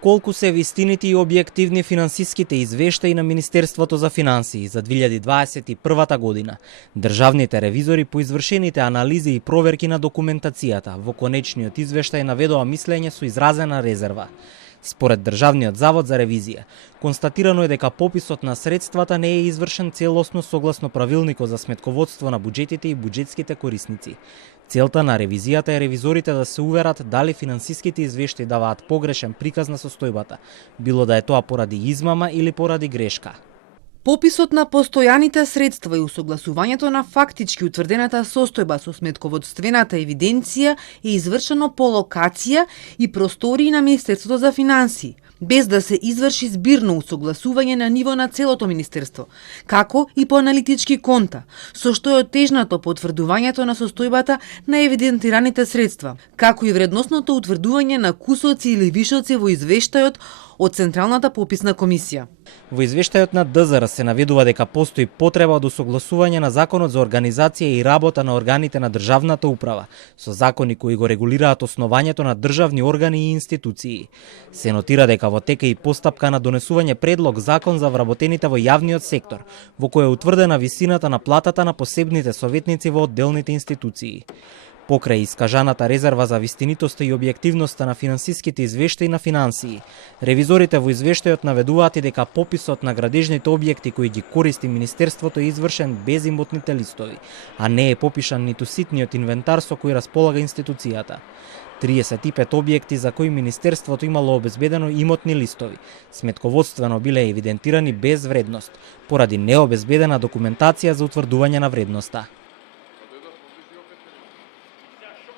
Колку се вистините и објективни финансиските извештаи на Министерството за финансии за 2021 година? Државните ревизори по извршените анализи и проверки на документацијата во конечниот извештај наведоа мислење со изразена резерва. Според Државниот завод за ревизија, констатирано е дека пописот на средствата не е извршен целосно согласно правилникот за сметководство на буџетите и буџетските корисници. Целта на ревизијата е ревизорите да се уверат дали финансиските извештаи даваат погрешен приказ на состојбата, било да е тоа поради измама или поради грешка. Пописот на постојаните средства и усогласувањето на фактички утврдената состојба со сметководствената евиденција е извршено по локација и простории на Министерството за финансии, без да се изврши збирно усогласување на ниво на целото министерство, како и по аналитички конта, со што е отежнато потврдувањето на состојбата на евидентираните средства, како и вредносното утврдување на кусоци или вишоци во извештајот од Централната пописна комисија. Во извештајот на ДЗР се наведува дека постои потреба од усогласување на Законот за организација и работа на органите на државната управа со закони кои го регулираат основањето на државни органи и институции. Се нотира дека во тека и постапка на донесување предлог закон за вработените во јавниот сектор, во кој е утврдена висината на платата на посебните советници во одделните институции. Покрај искажаната резерва за вистинитоста и објективноста на финансиските извештаи на финансии, ревизорите во извештајот наведуваат и дека пописот на градежните објекти кои ги користи Министерството е извршен без имотните листови, а не е попишан ниту ситниот инвентар со кој располага институцијата. 35 објекти за кои Министерството имало обезбедено имотни листови, сметководствено биле евидентирани без вредност, поради необезбедена документација за утврдување на вредноста.